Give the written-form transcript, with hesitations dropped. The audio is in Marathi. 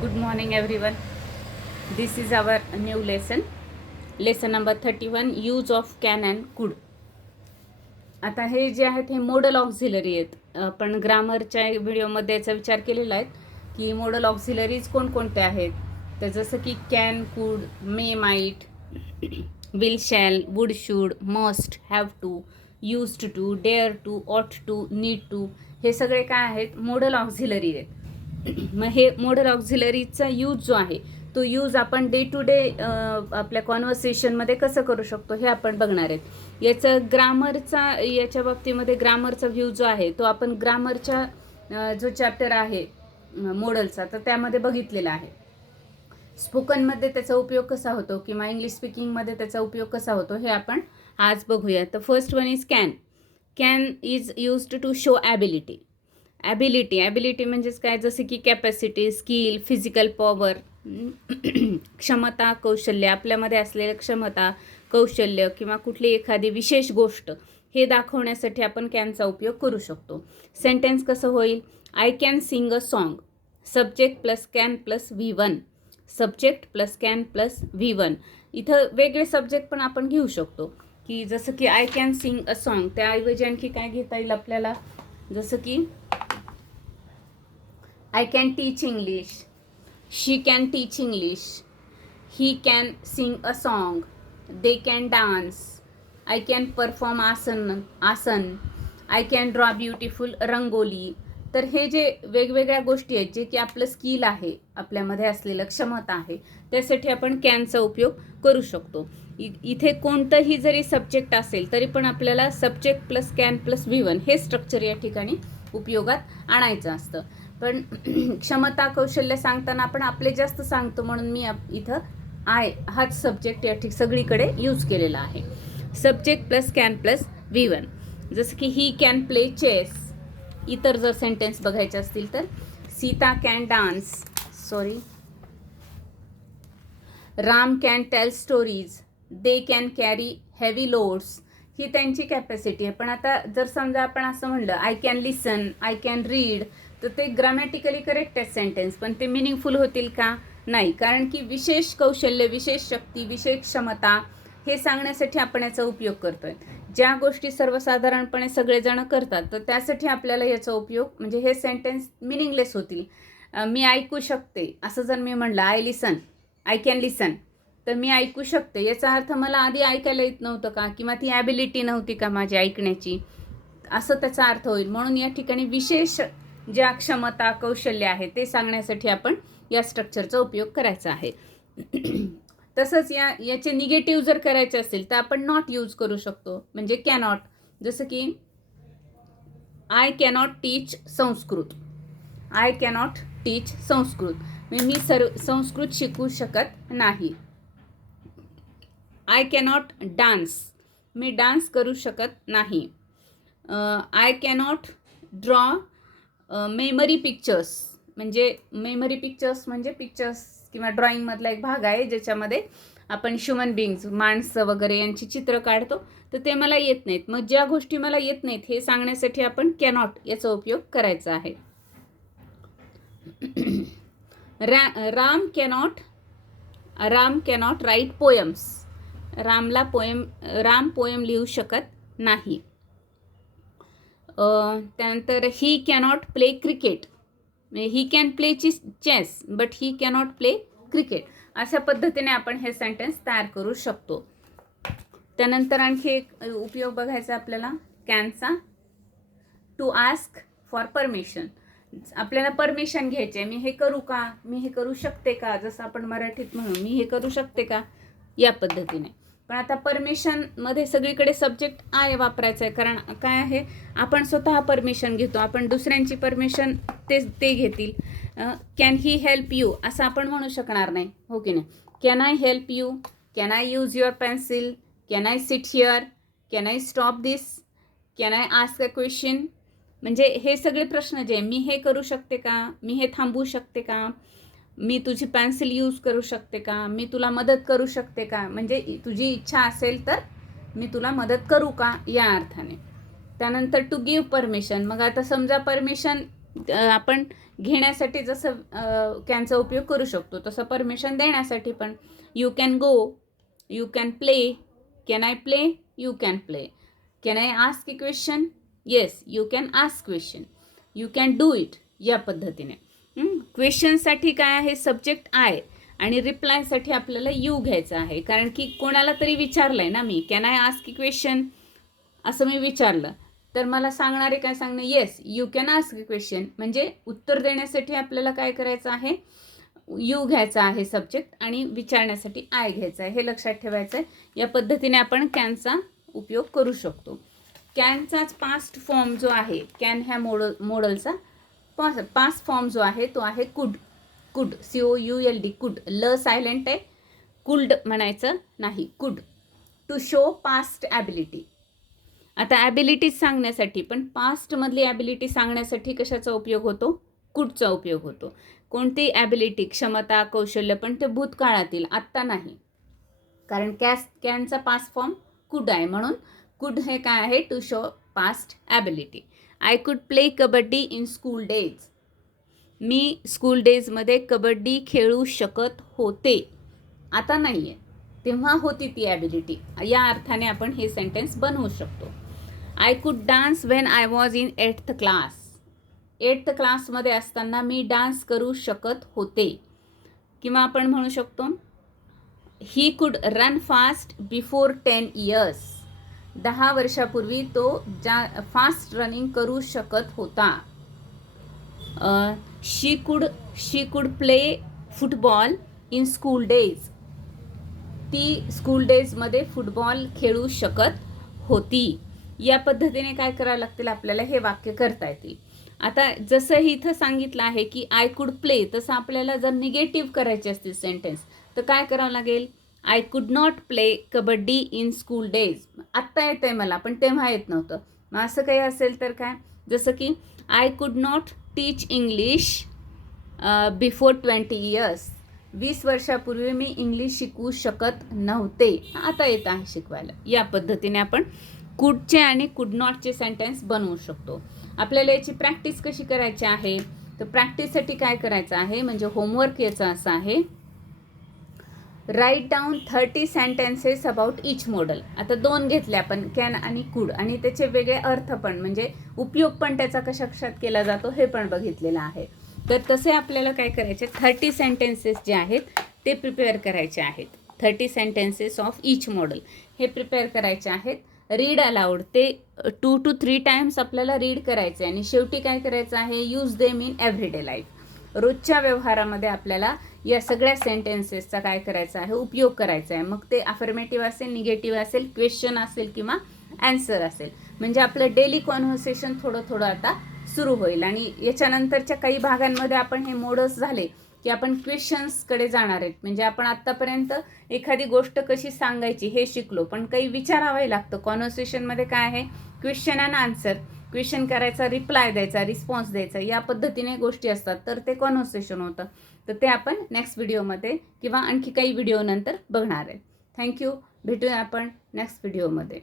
Good morning everyone. This is our new lesson. Lesson number 31, use of can and could. आता हे जे आहेत हे मॉडल ऑक्झिलरी आहेत. आपण ग्रामरच्या व्हिडिओमध्ये याचा विचार केलेला आहे की मॉडल ऑक्झिलरीज कोणकोणते आहेत. तर जसं की can, could, may, might, will, shall, would, should, must, have to, used to, dare to, ought to, need to, हे सगळे काय आहेत? मॉडल ऑक्झिलरी आहेत. मग हे मॉडल ऑक्झिलरीचा यूज जो आहे तो यूज आपण डे टू डे आपल्या कॉन्व्हर्सेशनमध्ये कसं करू शकतो हे आपण बघणार आहेत. याचं ग्रामरचा, याच्या बाबतीमध्ये ग्रामरचा व्ह्यू जो आहे तो आपण ग्रामरच्या जो चॅप्टर आहे मॉडलचा तर त्यामध्ये बघितलेला आहे. स्पोकनमध्ये त्याचा उपयोग कसा होतो किंवा इंग्लिश स्पीकिंगमध्ये त्याचा उपयोग कसा होतो हे आपण आज बघूया. तर first one is can. Can is used to show ability. Ability म्हणजेच काय? जसं की कॅपॅसिटी, स्किल, फिजिकल पॉवर, क्षमता, कौशल्य, आपल्यामध्ये असलेलं क्षमता, कौशल्य किंवा कुठली एखादी विशेष गोष्ट हे दाखवण्यासाठी आपण कॅनचा उपयोग करू शकतो. सेंटेन्स कसं होईल? I can sing a song. Subject plus can plus V1. Subject plus can plus V1. इथं वेगळे सब्जेक्ट पण आपण घेऊ शकतो की जसं की I can sing a song, त्याऐवजी आणखी काय घेता येईल आपल्याला? जसं की I can teach English. She can teach English. He can sing a song. They can dance. I can perform asan. I can draw beautiful rangoli. तर हे जे वेगवेगळ्या गोष्टी आहेत जे की आपलं स्किल आहे, आपल्यामध्ये असलेलं क्षमता आहे, त्यासाठी आपण कॅनचा उपयोग करू शकतो. इथे कोणतंही जरी सब्जेक्ट असेल तरी पण आपल्याला subject plus can plus V1 हे स्ट्रक्चर या ठिकाणी उपयोगात आणायचं असतं. पण क्षमता, कौशल्य सांगताना आपण आपले जास्त सांगतो म्हणून मी इथं आय हाच सब्जेक्ट या सगळीकडे यूज केलेला आहे. Subject plus can plus V1. जसं की ही कॅन प्ले चेस. इतर जर सेंटेन्स बघायचे असतील तर Sita can dance. Ram can tell stories. They can carry heavy loads. ही त्यांची कॅपॅसिटी आहे. पण आता जर समजा आपण असं म्हणलं I can listen, I can read, तर ते ग्रामॅटिकली करेक्ट आहे सेंटेन्स, पण ते मिनिंगफुल होतील का? नाही. कारण की विशेष कौशल्य, विशेष शक्ती, विशेष क्षमता हे सांगण्यासाठी आपण याचा उपयोग करतोय. ज्या गोष्टी सर्वसाधारणपणे सगळेजण करतात तर त्यासाठी आपल्याला याचा उपयोग, म्हणजे हे सेंटेन्स मिनिंगलेस होतील. मी ऐकू शकते असं जर मी म्हणलं आय लिसन, आय कॅन लिसन, तर मी ऐकू शकते याचा अर्थ मला आधी ऐकायला येत नव्हतं का, किंवा ती ॲबिलिटी नव्हती का माझी ऐकण्याची, असं त्याचा अर्थ होईल. म्हणून या ठिकाणी विशेष ज्या क्षमता, कौशल्य आहे ते सांगण्यासाठी आपण या स्ट्रक्चरचा उपयोग करायचा आहे. तसंच याचे निगेटिव्ह जर करायचे असेल तर आपण नॉट यूज करू शकतो, म्हणजे कॅनॉट. जसं की I cannot teach Sanskrit. I cannot teach Sanskrit, म्हणजे मी संस्कृत शिकू शकत नाही. I cannot dance. मी डान्स करू शकत नाही. I cannot draw memory pictures. म्हणजे मेमरी पिक्चर्स म्हणजे पिक्चर्स किंवा ड्रॉइंगमधला एक भाग आहे ज्याच्यामध्ये आपण ह्युमन बिंग्स, माणसं वगैरे यांची चित्र काढतो, तर ते मला येत नाहीत. मग ज्या गोष्टी मला येत नाहीत हे सांगण्यासाठी आपण कॅनॉट याचा उपयोग करायचा आहे. Ram cannot write poems. Ram poem लिहू शकत नाही. त्यानंतर he cannot play cricket. He can play chess but he cannot play cricket. अशा पद्धतीने आपण हे सेंटेन्स तयार करू शकतो. त्यानंतर आणखी एक उपयोग बघायचा आपल्याला कॅनचा, टू आस्क फॉर परमिशन. आपल्याला परमिशन घ्यायची आहे. मी हे करू का, मी हे करू शकते का, जसं आपण मराठीत म्हणू मी हे करू शकते का, या पद्धतीने. पण आता परमिशनमध्ये सगळीकडे सब्जेक्ट आय वापरायचं आहे, कारण काय आहे, आपण स्वतः परमिशन घेतो, आपण दुसऱ्यांची परमिशन ते घेतील. कॅन ही हेल्प यू असं आपण म्हणू शकणार नाही, हो की नाही. Can I help you, can I use your pencil, can I sit here, can I stop this, can I ask a question. म्हणजे हे सगळे प्रश्न जे मी हे करू शकते का, मी हे थांबवू शकते का, मी तुझी पेन्सिल यूज करू शकते का, मी तुला मदत करू शकते का, म्हणजे तुझी इच्छा असेल तर मी तुला मदत करू का, या अर्थाने. त्यानंतर टू गिव्ह परमिशन. मग आता समजा परमिशन आपण घेण्यासाठी जसं कॅनचा उपयोग करू शकतो तसं परमिशन देण्यासाठी पण you can go, you can play, can I play, you can play, can I ask a question, yes you can ask question, you can do it, या पद्धतीने. क्वेश्चनसाठी काय आहे, सब्जेक्ट आय, आणि रिप्लायसाठी आपल्याला यू घ्यायचं आहे, कारण की कोणाला तरी विचारलं आहे ना मी, can I ask a question असं मी विचारलं, तर मला सांगणारे काय सांगणं, yes you can ask a question, म्हणजे उत्तर देण्यासाठी आपल्याला काय करायचं आहे, यू घ्यायचा आहे सब्जेक्ट, आणि विचारण्यासाठी आय घ्यायचा आहे. हे लक्षात ठेवायचं आहे. या पद्धतीने आपण कॅनचा उपयोग करू शकतो. कॅनचाच पास्ट फॉर्म जो आहे, कॅन ह्या मॉडलचा पास्ट फॉर्म जो आहे तो आहे कुड. कुड, COULD, कुड. ल सायलेंट आहे, कुल्ड म्हणायचं नाही, could. To show past ability. आता ॲबिलिटीज सांगण्यासाठी पण पास्टमधली ॲबिलिटी सांगण्यासाठी कशाचा उपयोग होतो, कुडचा उपयोग होतो. कोणती ॲबिलिटी, क्षमता, कौशल्य, पण ते भूतकाळातील, आत्ता नाही, कारण कॅनचा पास्ट फॉर्म कुड आहे, म्हणून कुड हे काय आहे, to show past ability. I could play kabaddi in school days. मी स्कूल डेजमध्ये कबड्डी खेळू शकत होते, आता नाही आहे, तेव्हा होती ती ॲबिलिटी. या अर्थाने आपण हे सेंटेन्स बनवू शकतो. I could dance when I was in 8th class. 8th क्लासमध्ये असताना मी डान्स करू शकत होते. किंवा आपण म्हणू शकतो, he could run fast before 10 years. 10 वर्षापूर्वी तो फास्ट रनिंग करू शकत होता. शी कुड play football in school days. ती स्कूल डेजमध्ये फुटबॉल खेळू शकत होती. या पद्धतीने काय करावं लागतील आपल्याला, हे वाक्य करता येतील. आता जसं इथं सांगितलं आहे की आय कुड प्ले, तसं आपल्याला जर निगेटिव्ह करायचे असतील सेंटेन्स तर काय करावं लागेल, I could not play kabaddi in school days. आत्ता येतं आहे मला, पण तेव्हा येत नव्हतं. मग असं काही असेल तर काय, जसं की I could not teach English before 20 years. 20 वर्षापूर्वी मी इंग्लिश शिकवू शकत नव्हते, आता येत आहे शिकवायला. या पद्धतीने आपण कुडचे आणि कुड नॉटचे सेंटेन्स बनवू शकतो. आपल्याला याची प्रॅक्टिस कशी करायची आहे, तर प्रॅक्टिससाठी काय करायचं आहे, म्हणजे होमवर्क याचा असा आहे, write down 30 sentences about each modal. आता 2 घेतले आपण, कॅन आणि कुड, आणि त्याचे वेगळे अर्थ पण, म्हणजे उपयोग पण त्याचा कशात केला जातो हे पण बघितलेलं आहे. तर तसे आपल्याला काय करायचे, 30 सेंटेन्सेस जे आहेत ते प्रिपेअर करायचे आहेत. 30 सेंटेन्सेस ऑफ इच मॉडल हे प्रिपेअर करायचे आहेत. रीड अलाउड, ते 2 to 3 टाइम्स आपल्याला रीड करायचे, आणि शेवटी काय करायचं आहे, use them in everyday life. रोजच्या व्यवहारामध्ये आपल्याला या सगळ्या सेंटेन्सेसचा काय करायचा आहे, उपयोग करायचा आहे. मग ते अफर्मेटिव्ह असेल, निगेटिव्ह असेल, क्वेश्चन असेल किंवा ॲन्सर असेल. म्हणजे आपलं डेली कॉन्व्हर्सेशन थोडं आता सुरू होईल. आणि याच्यानंतरच्या काही भागांमध्ये आपण हे मोडस झाले की आपण क्वेश्चन्सकडे जाणार आहेत. म्हणजे आपण आत्तापर्यंत एखादी गोष्ट कशी सांगायची हे शिकलो, पण काही विचारावंही लागतं. कॉन्व्हर्सेशनमध्ये काय आहे, क्वेश्चन अँड आन्सर. क्वेश्चन करायचा, रिप्लाय द्यायचा, रिस्पॉन्स द्यायचा, या पद्धतीने गोष्टी असतात, तर ते कॉन्व्हर्सेशन होतं. तर ते आपण नेक्स्ट व्हिडिओमध्ये किंवा आणखी काही व्हिडिओनंतर बघणार आहे. थँक्यू. भेटूया आपण नेक्स्ट व्हिडिओमध्ये.